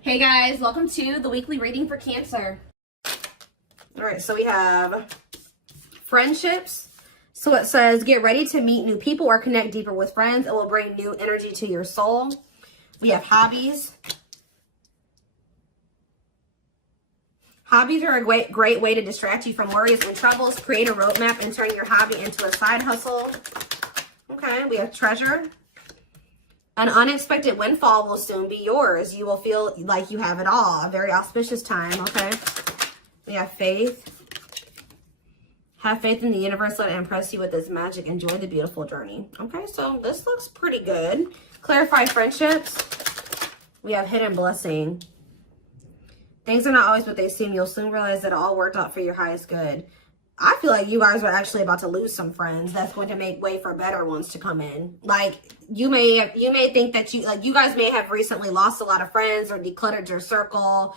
Hey guys, welcome to the weekly reading for Cancer. All right, so we have friendships. So it says, get ready to meet new people or connect deeper with friends. It will bring new energy to your soul. We have hobbies. Hobbies are a great way to distract you from worries and troubles. Create a roadmap and turn your hobby into a side hustle. Okay, we have treasure. An unexpected windfall will soon be yours. You will feel like you have it all. A very auspicious time, okay? We have faith. Have faith in the universe. Let it impress you with its magic. Enjoy the beautiful journey. Okay, so this looks pretty good. Clarify friendships. We have hidden blessing. Things are not always what they seem. You'll soon realize that it all worked out for your highest good. I feel like you guys are actually about to lose some friends. That's going to make way for better ones to come in. Like you may think that you guys may have recently lost a lot of friends or decluttered your circle.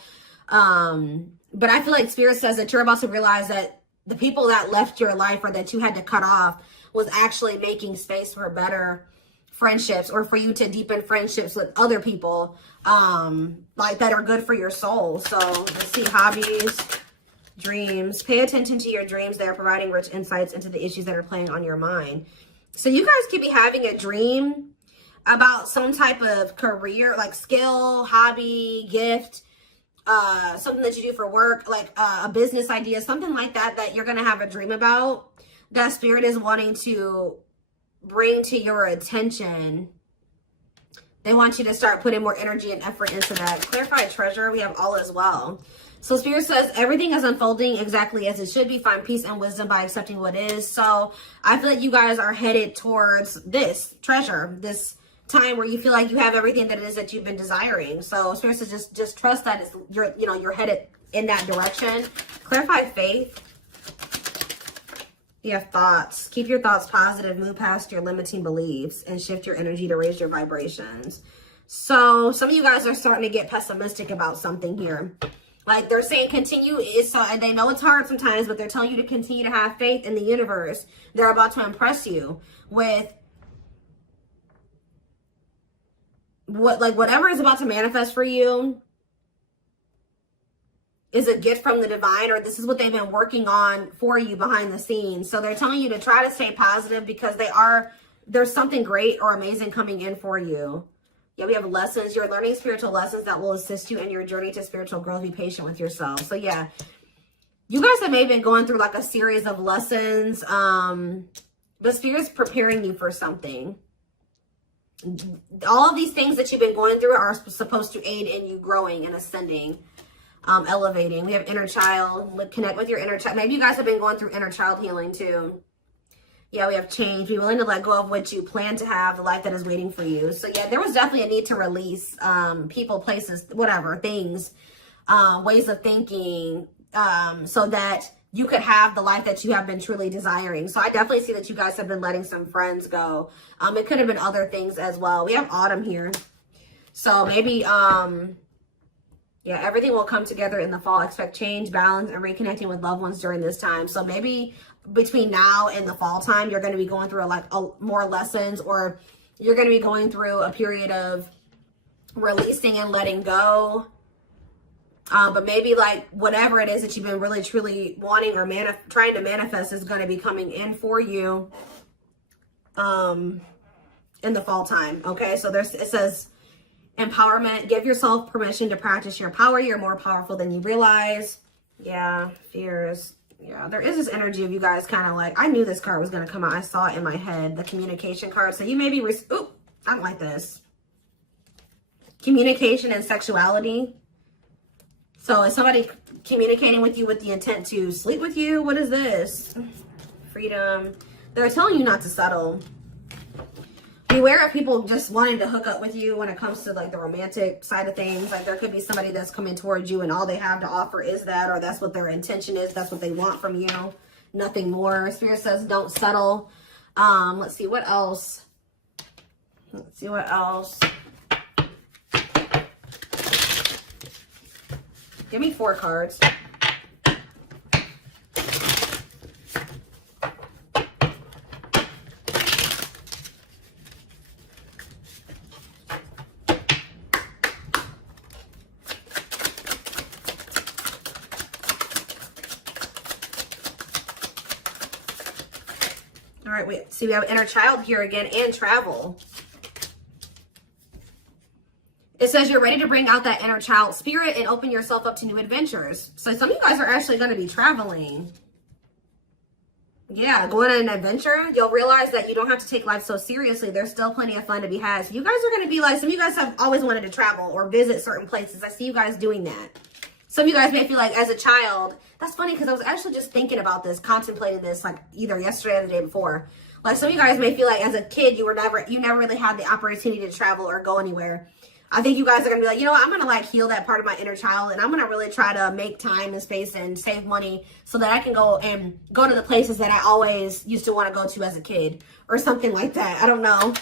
But I feel like Spirit says that you're about to realize that the people that left your life or that you had to cut off was actually making space for better friendships or for you to deepen friendships with other people like that are good for your soul. So let's see, hobbies. Dreams. Pay attention to your dreams. They are providing rich insights into the issues that are playing on your mind. So you guys could be having a dream about some type of career, like skill, hobby, gift, something that you do for work, like a business idea, something like that, that you're going to have a dream about that Spirit is wanting to bring to your attention. They want you to start putting more energy and effort into that. Clarify treasure. We have all as well. So Spirit says everything is unfolding exactly as it should be. Find peace and wisdom by accepting what is. So I feel like you guys are headed towards this treasure, this time where you feel like you have everything that it is that you've been desiring. So Spirit says just trust that you're headed in that direction. Clarify faith. You have thoughts. Keep your thoughts positive. Move past your limiting beliefs and shift your energy to raise your vibrations. So some of you guys are starting to get pessimistic about something here. Like they're saying continue, and they know it's hard sometimes, but they're telling you to continue to have faith in the universe. They're about to impress you with whatever is about to manifest for you is a gift from the divine, or this is what they've been working on for you behind the scenes. So they're telling you to try to stay positive because there's something great or amazing coming in for you. Yeah, we have lessons. You're learning spiritual lessons that will assist you in your journey to spiritual growth. Be patient with yourself. So yeah, you guys have maybe been going through like a series of lessons. But Spirit's preparing you for something. All of these things that you've been going through are supposed to aid in you growing and ascending, elevating. We have inner child. Connect with your inner child. Maybe you guys have been going through inner child healing too. Yeah, we have change. Be willing to let go of what you plan to have, the life that is waiting for you. So yeah, there was definitely a need to release people, places, whatever, things, ways of thinking, so that you could have the life that you have been truly desiring. So I definitely see that you guys have been letting some friends go. It could have been other things as well. We have autumn here. So maybe, yeah, everything will come together in the fall. Expect change, balance, and reconnecting with loved ones during this time. So maybe between now and the fall time, you're going to be going through more lessons, or you're going to be going through a period of releasing and letting go. But maybe like whatever it is that you've been really truly wanting or trying to manifest is going to be coming in for you in the fall time. Okay, so it says empowerment. Give yourself permission to practice your power. You're more powerful than you realize. Yeah, fears. Yeah, there is this energy of you guys kind of like, I knew this card was going to come out. I saw it in my head, the communication card. So you may be, ooh, I don't like this. Communication and sexuality. So is somebody communicating with you with the intent to sleep with you? What is this? Freedom. They're telling you not to settle. Beware of people just wanting to hook up with you when it comes to like the romantic side of things. Like there could be somebody that's coming towards you and all they have to offer is that, or that's what their intention is. That's what they want from you. Nothing more. Spirit says don't settle. Let's see what else. Let's see what else. Give me 4 cards. right, we have inner child here again and travel. It says you're ready to bring out that inner child spirit and open yourself up to new adventures. So some of you guys are actually going to be traveling. Yeah, going on an adventure. You'll realize that you don't have to take life so seriously. There's still plenty of fun to be had. So you guys are going to be like, some of you guys have always wanted to travel or visit certain places. I see you guys doing that. Some of you guys may feel like as a child, that's funny because I was actually just thinking about this, contemplating this like either yesterday or the day before. Like some of you guys may feel like as a kid, you never really had the opportunity to travel or go anywhere. I think you guys are going to be like, you know what, I'm going to like heal that part of my inner child, and I'm going to really try to make time and space and save money so that I can go to the places that I always used to want to go to as a kid or something like that. I don't know.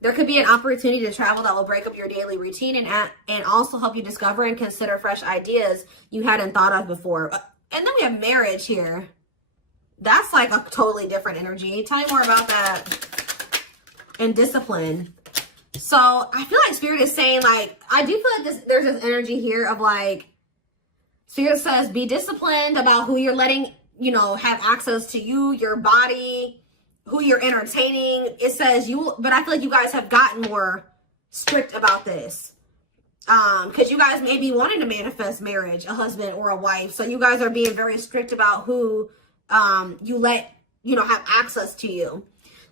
There could be an opportunity to travel that will break up your daily routine and also help you discover and consider fresh ideas you hadn't thought of before. And then we have marriage here. That's like a totally different energy. Tell me more about that. And discipline. So I feel like Spirit is saying, like, I do feel like there's this energy here of like, Spirit says, be disciplined about who you're letting, you know, have access to you, your body, who you're entertaining. It says but I feel like you guys have gotten more strict about this. Because you guys may be wanting to manifest marriage, a husband or a wife. So you guys are being very strict about who you let, you know, have access to you.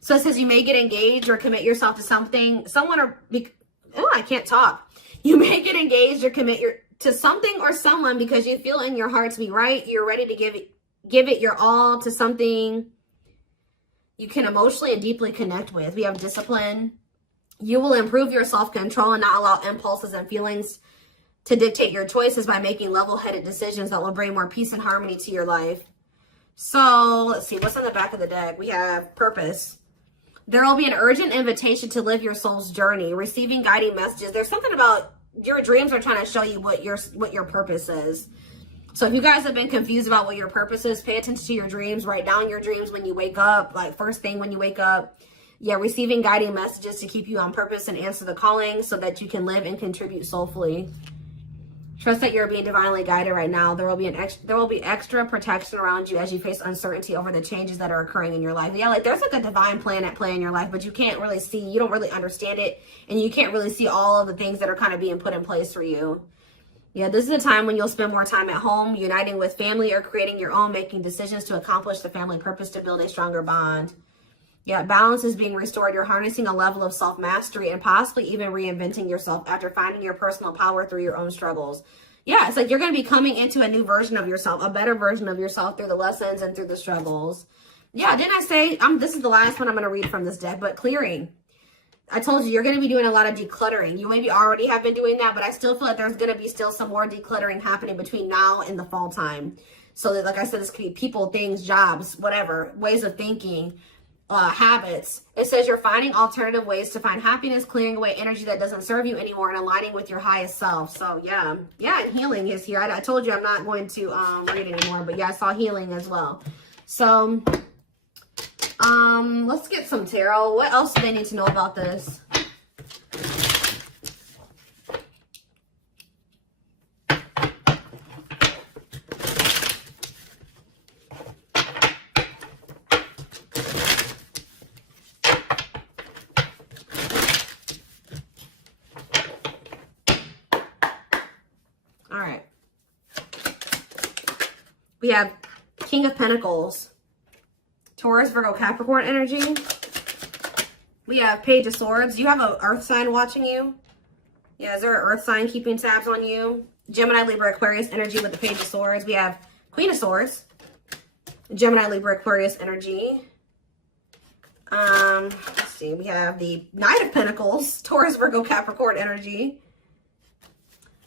So it says you may get engaged or commit yourself to something, I can't talk. You may get engaged or commit to something or someone because you feel in your heart to be right. You're ready to give it your all to something you can emotionally and deeply connect with. We have discipline. You will improve your self-control and not allow impulses and feelings to dictate your choices by making level-headed decisions that will bring more peace and harmony to your life. So let's see, what's on the back of the deck? We have purpose. There will be an urgent invitation to live your soul's journey, receiving guiding messages. There's something about your dreams are trying to show you what your purpose is. So if you guys have been confused about what your purpose is, pay attention to your dreams. Write down your dreams when you wake up, like first thing when you wake up. Yeah, receiving guiding messages to keep you on purpose and answer the calling so that you can live and contribute soulfully. Trust that you're being divinely guided right now. There will be extra protection around you as you face uncertainty over the changes that are occurring in your life. Yeah, like there's like a divine plan at play in your life, but you can't really see, you don't really understand it, and you can't really see all of the things that are kind of being put in place for you. Yeah, this is a time when you'll spend more time at home, uniting with family or creating your own, making decisions to accomplish the family purpose to build a stronger bond. Yeah, balance is being restored. You're harnessing a level of self-mastery and possibly even reinventing yourself after finding your personal power through your own struggles. Yeah, it's like you're going to be coming into a new version of yourself, a better version of yourself through the lessons and through the struggles. Yeah, didn't I say, this is the last one I'm going to read from this deck, but clearing. I told you, you're going to be doing a lot of decluttering. You maybe already have been doing that, but I still feel like there's going to be still some more decluttering happening between now and the fall time. So that, like I said, this could be people, things, jobs, whatever, ways of thinking. Habits. It says you're finding alternative ways to find happiness, clearing away energy that doesn't serve you anymore, and aligning with your highest self. So yeah, and healing is here. I told you I'm not going to read anymore, but yeah, I saw healing as well. So let's get some tarot. What else do they need to know about this? We have King of Pentacles, Taurus, Virgo, Capricorn energy. We have Page of Swords. Do you have an earth sign watching you? Yeah, is there an earth sign keeping tabs on you? Gemini, Libra, Aquarius energy with the Page of Swords. We have Queen of Swords, Gemini, Libra, Aquarius energy. Let's see. We have the Knight of Pentacles, Taurus, Virgo, Capricorn energy.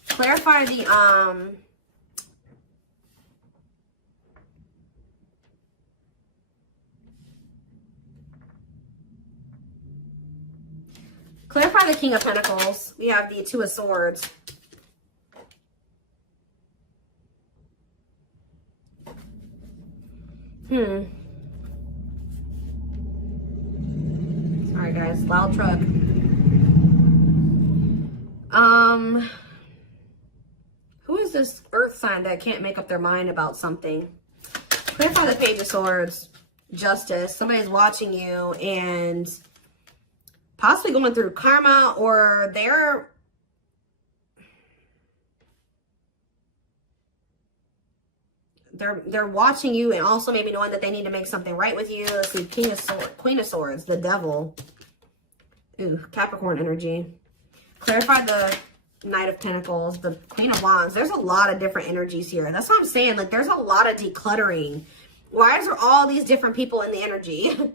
Clarify the clarify the King of Pentacles. We have the Two of Swords. Sorry guys, loud truck. Who is this earth sign that can't make up their mind about something? Clarify the Page of Swords. Justice. Somebody's watching you and possibly going through karma, or they're watching you and also maybe knowing that they need to make something right with you. Let's see, Queen of Swords, the Devil. Ooh, Capricorn energy. Clarify the Knight of Pentacles, the Queen of Wands. There's a lot of different energies here. That's what I'm saying. Like, there's a lot of decluttering. Why is there all these different people in the energy?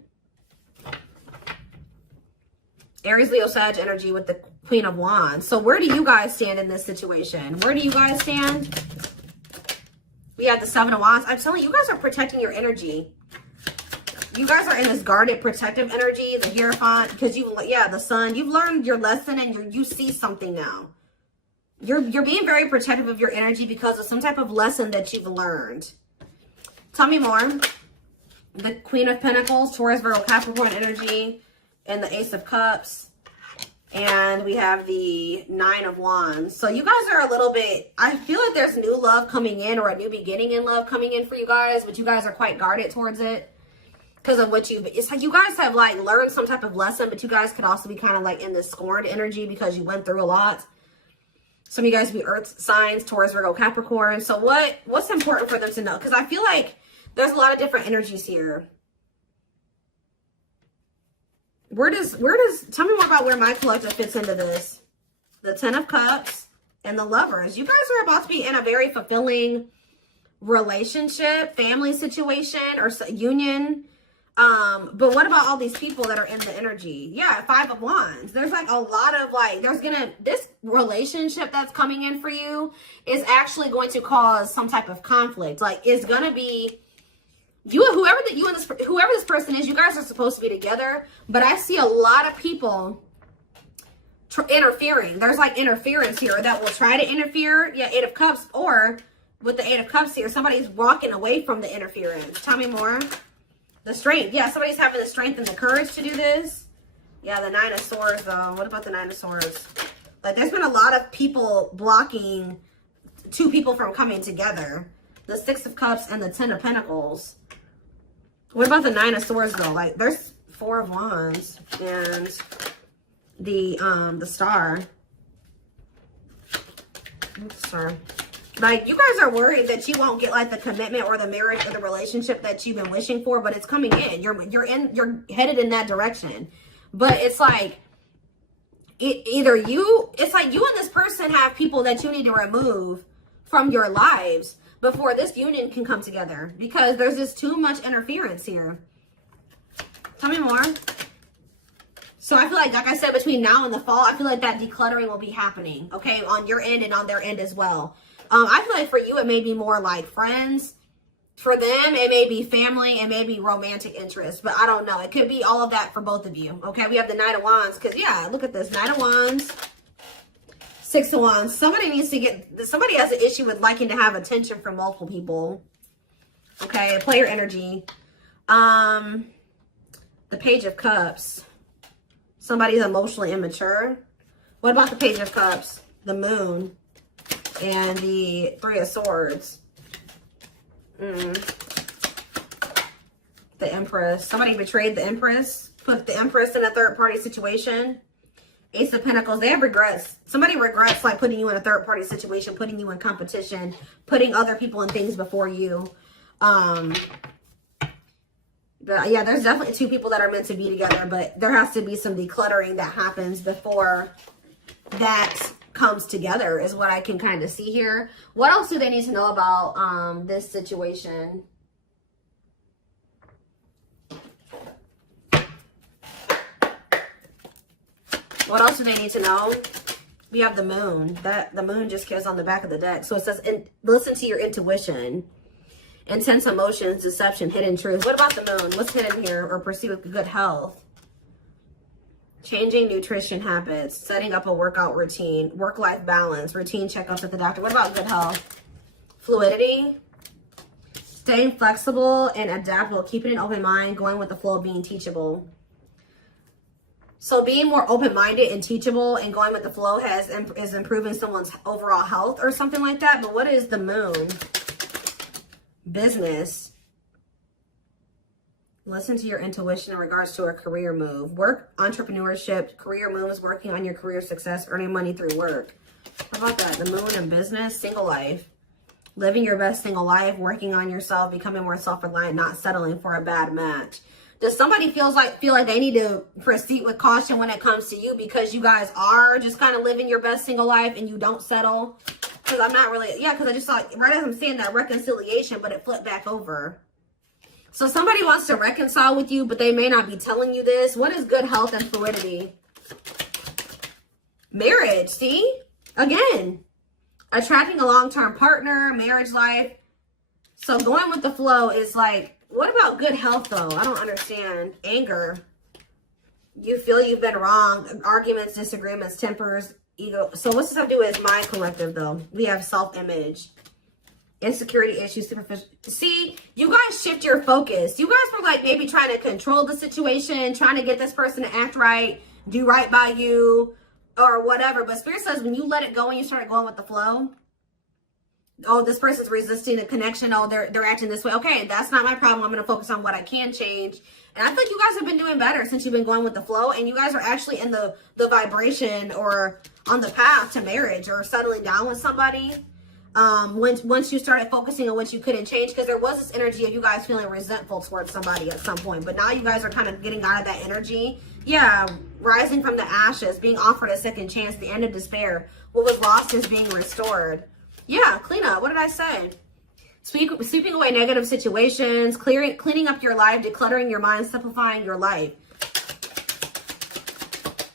Aries, Leo, Sag energy with the Queen of Wands. So where do you guys stand in this situation? Where do you guys stand? We have the Seven of Wands. I'm telling you, you guys are protecting your energy. You guys are in this guarded, protective energy. The Hierophant, because the Sun. You've learned your lesson and you see something now. You're being very protective of your energy because of some type of lesson that you've learned. Tell me more. The Queen of Pentacles, Taurus, Virgo, Capricorn energy, and the Ace of Cups. And we have the Nine of Wands. So you guys are a little bit, I feel like there's new love coming in, or a new beginning in love coming in for you guys, but you guys are quite guarded towards it because of what it's like you guys have like learned some type of lesson, but you guys could also be kind of like in this scorned energy because you went through a lot. Some of you guys be earth signs, Taurus, Virgo, Capricorn. So what's important for them to know? Because I feel like there's a lot of different energies here. Where does tell me more about where my collective fits into this? The Ten of Cups and the Lovers. You guys are about to be in a very fulfilling relationship, family situation, or union. But what about all these people that are in the energy? Yeah, Five of Wands. There's like a lot of like, this relationship that's coming in for you is actually going to cause some type of conflict. Like, it's gonna be whoever this person is, you guys are supposed to be together, but I see a lot of people interfering. There's like interference here that will try to interfere. Yeah, Eight of Cups, or with the Eight of Cups here, somebody's walking away from the interference. Tell me more. The strength. Yeah, somebody's having the strength and the courage to do this. Yeah, the Nine of Swords, though. What about the Nine of Swords? Like, there's been a lot of people blocking two people from coming together. The Six of Cups and the Ten of Pentacles. What about the Nine of Swords, though? Like, there's Four of Wands and the Star. Star. Like, you guys are worried that you won't get like the commitment or the marriage or the relationship that you've been wishing for, but it's coming in. You're headed in that direction. But it's like it's like you and this person have people that you need to remove from your lives before this union can come together, because there's just too much interference here. Tell me more. So I feel like I said, between now and the fall, I feel like that decluttering will be happening, okay, on your end and on their end as well. I feel like for you, it may be more like friends. For them, it may be family, and maybe romantic interest, but I don't know. It could be all of that for both of you, okay? We have the Knight of Wands, because, yeah, look at this. Knight of Wands, Six of Wands. Somebody has an issue with liking to have attention from multiple people, okay? Player energy. The Page of Cups. Somebody's emotionally immature. What about the Page of Cups? The Moon and the Three of Swords. The Empress. Somebody betrayed the Empress. Put the Empress in a third-party situation. Ace of Pentacles. They have regrets. Somebody regrets like putting you in a third-party situation, putting you in competition, putting other people and things before you. But yeah, there's definitely two people that are meant to be together, but there has to be some decluttering that happens before that comes together, is what I can kind of see here. What else do they need to know about this situation? What else do they need to know? We have the Moon. The Moon just goes on the back of the deck. So it says, listen to your intuition. Intense emotions, deception, hidden truth. What about the Moon? What's hidden here? Or pursue with good health? Changing nutrition habits, setting up a workout routine, work-life balance, routine checkups at the doctor. What about good health? Fluidity, staying flexible and adaptable, keeping an open mind, going with the flow, being teachable. So being more open-minded and teachable and going with the flow is improving someone's overall health or something like that. But what is the Moon? Business. Listen to your intuition in regards to a career move. Work, entrepreneurship, career moves, working on your career success, earning money through work. How about that? The moon and business, single life. Living your best single life, working on yourself, becoming more self-reliant, not settling for a bad match. Does somebody feel like they need to proceed with caution when it comes to you because you guys are just kind of living your best single life and you don't settle? Because I'm not really, yeah, because I just saw, right as I'm saying that, reconciliation, but it flipped back over. So somebody wants to reconcile with you, but they may not be telling you this. What is good health and fluidity? Marriage, see? Again, attracting a long-term partner, marriage life. So going with the flow is like, what about good health though? I don't understand. Anger. You feel you've been wrong. Arguments, disagreements, tempers, ego. So what's this have to do with my collective though? We have self-image. Insecurity issues, superficial. See, you guys shift your focus. You guys were like maybe trying to control the situation, trying to get this person to act right, do right by you, or whatever. But Spirit says when you let it go and you start going with the flow, oh, this person's resisting the connection. Oh, they're acting this way. Okay, that's not my problem. I'm going to focus on what I can change. And I think you guys have been doing better since you've been going with the flow. And you guys are actually in the vibration or on the path to marriage or settling down with somebody. Once you started focusing on what you couldn't change, because there was this energy of you guys feeling resentful towards somebody at some point, but now you guys are kind of getting out of that energy. Yeah, rising from the ashes, being offered a second chance, the end of despair. What was lost is being restored. Yeah, clean up. What did I say? Sweeping away negative situations, cleaning up your life, decluttering your mind, simplifying your life.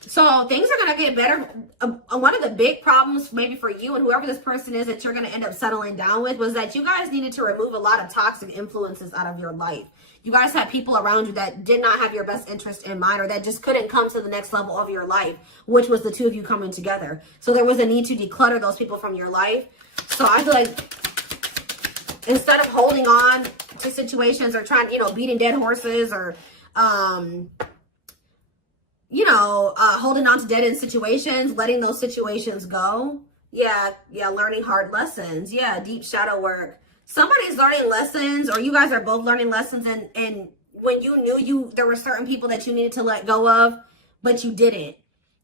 So things are going to get better. One of the big problems maybe for you and whoever this person is that you're going to end up settling down with was that you guys needed to remove a lot of toxic influences out of your life. You guys had people around you that did not have your best interest in mind or that just couldn't come to the next level of your life, which was the two of you coming together. So there was a need to declutter those people from your life. So I feel like instead of holding on to situations or trying, beating dead horses or, holding on to dead end situations, letting those situations go. Yeah, learning hard lessons. Yeah, deep shadow work. Somebody's learning lessons, or you guys are both learning lessons, and when you knew there were certain people that you needed to let go of, but you didn't.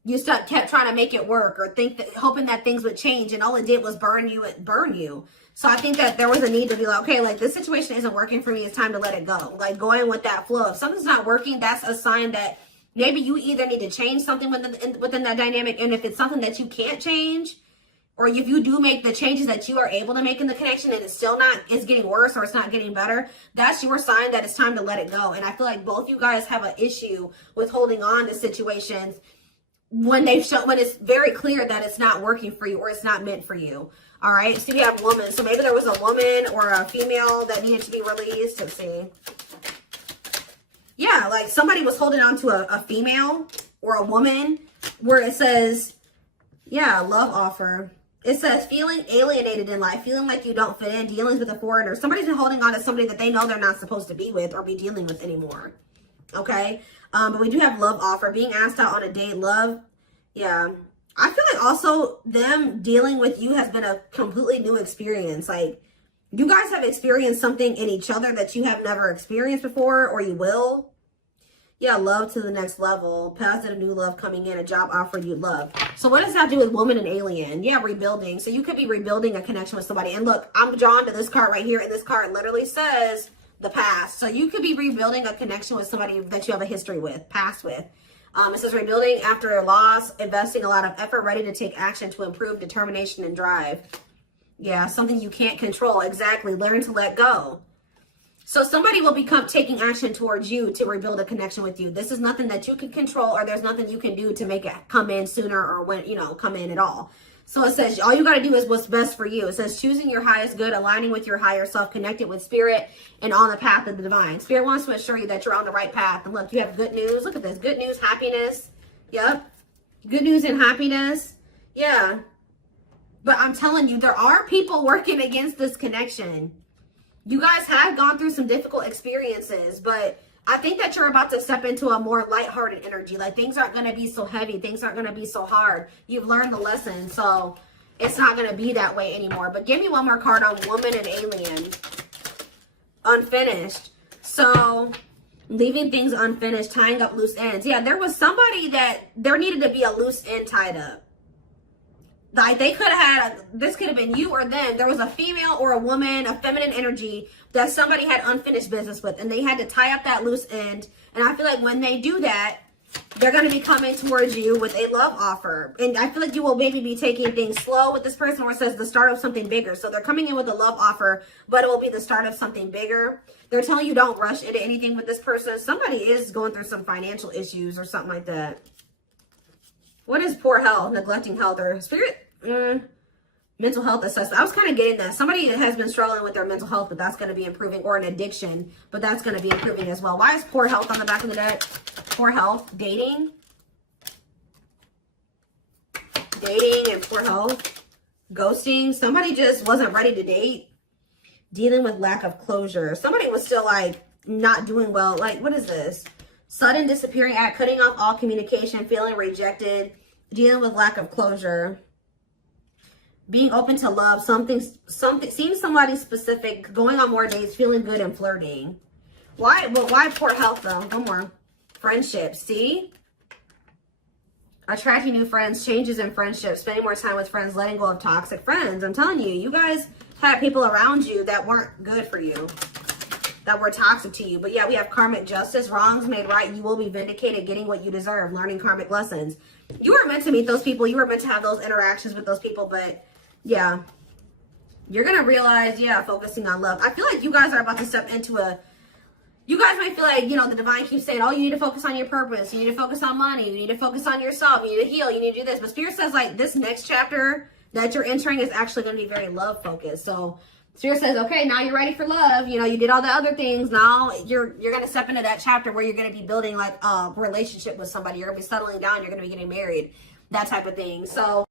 You kept trying to make it work or hoping that things would change, and all it did was burn you. So I think that there was a need to be like, okay, like this situation isn't working for me. It's time to let it go. Like going with that flow. If something's not working, that's a sign that maybe you either need to change something within that dynamic. And if it's something that you can't change, or if you do make the changes that you are able to make in the connection and it's getting worse or it's not getting better, that's your sign that it's time to let it go. And I feel like both you guys have an issue with holding on to situations when it's very clear that it's not working for you or it's not meant for you. All right. So you have woman. So maybe there was a woman or a female that needed to be released. Let's see. Yeah, like somebody was holding on to a female or a woman where it says, yeah, love offer. It says feeling alienated in life, feeling like you don't fit in, dealings with a foreigner. Somebody's been holding on to somebody that they know they're not supposed to be with or be dealing with anymore. Okay. But we do have love offer, being asked out on a date, love. Yeah. I feel like also them dealing with you has been a completely new experience. Like you guys have experienced something in each other that you have never experienced before, or you will. Yeah, love to the next level. Positive new love coming in, a job offer you love. So what does that do with woman and alien? Yeah, rebuilding. So you could be rebuilding a connection with somebody. And look, I'm drawn to this card right here. And this card literally says the past. So you could be rebuilding a connection with somebody that you have a history with, past with. It says rebuilding after a loss, investing a lot of effort, ready to take action to improve determination and drive. Yeah, something you can't control. Exactly. Learn to let go. So somebody will become taking action towards you to rebuild a connection with you. This is nothing that you can control, or there's nothing you can do to make it come in sooner or when, come in at all. So it says all you got to do is what's best for you. It says choosing your highest good, aligning with your higher self, connected with spirit, and on the path of the divine. Spirit wants to assure you that you're on the right path. And look, you have good news. Look at this. Good news, happiness. Yep. Good news and happiness. Yeah. But I'm telling you, there are people working against this connection. You guys have gone through some difficult experiences, but I think that you're about to step into a more lighthearted energy. Like things aren't going to be so heavy. Things aren't going to be so hard. You've learned the lesson, so it's not going to be that way anymore. But give me one more card on woman and alien. Unfinished. So Leaving things unfinished, tying up loose ends. Yeah, there was somebody that there needed to be a loose end tied up. Like they could have had, this could have been you or them. There was a female or a woman, a feminine energy that somebody had unfinished business with, and they had to tie up that loose end. And I feel like when they do that, they're going to be coming towards you with a love offer. And I feel like you will maybe be taking things slow with this person, where it says the start of something bigger. So they're coming in with a love offer, but it will be the start of something bigger. They're telling you don't rush into anything with this person. Somebody is going through some financial issues or something like that. What is poor health, neglecting health, or spirit? Mental health assessment. I was kind of getting that. Somebody has been struggling with their mental health, but that's going to be improving, or an addiction, but that's going to be improving as well. Why is poor health on the back of the deck? Poor health, dating and poor health, ghosting. Somebody just wasn't ready to date, dealing with lack of closure. Somebody was still like not doing well. Like, what is this? Sudden disappearing act, cutting off all communication, feeling rejected, dealing with lack of closure. Being open to love, something, seeing somebody specific, going on more dates, feeling good and flirting. Why? Well, why poor health though? One more. Friendships. See? Attracting new friends, changes in friendships, spending more time with friends, letting go of toxic friends. I'm telling you, you guys had people around you that weren't good for you, that were toxic to you. But yeah, we have karmic justice, wrongs made right. You will be vindicated, getting what you deserve, learning karmic lessons. You were meant to meet those people. You were meant to have those interactions with those people, but yeah, you're going to realize, yeah, focusing on love. I feel like you guys are about to step into you guys might feel like, you know, the divine keeps saying, oh, you need to focus on your purpose. You need to focus on money. You need to focus on yourself. You need to heal. You need to do this. But Spirit says, like, this next chapter that you're entering is actually going to be very love focused. So Spirit says, okay, now you're ready for love. You know, you did all the other things. Now you're going to step into that chapter where you're going to be building like a relationship with somebody. You're going to be settling down. You're going to be getting married, that type of thing. So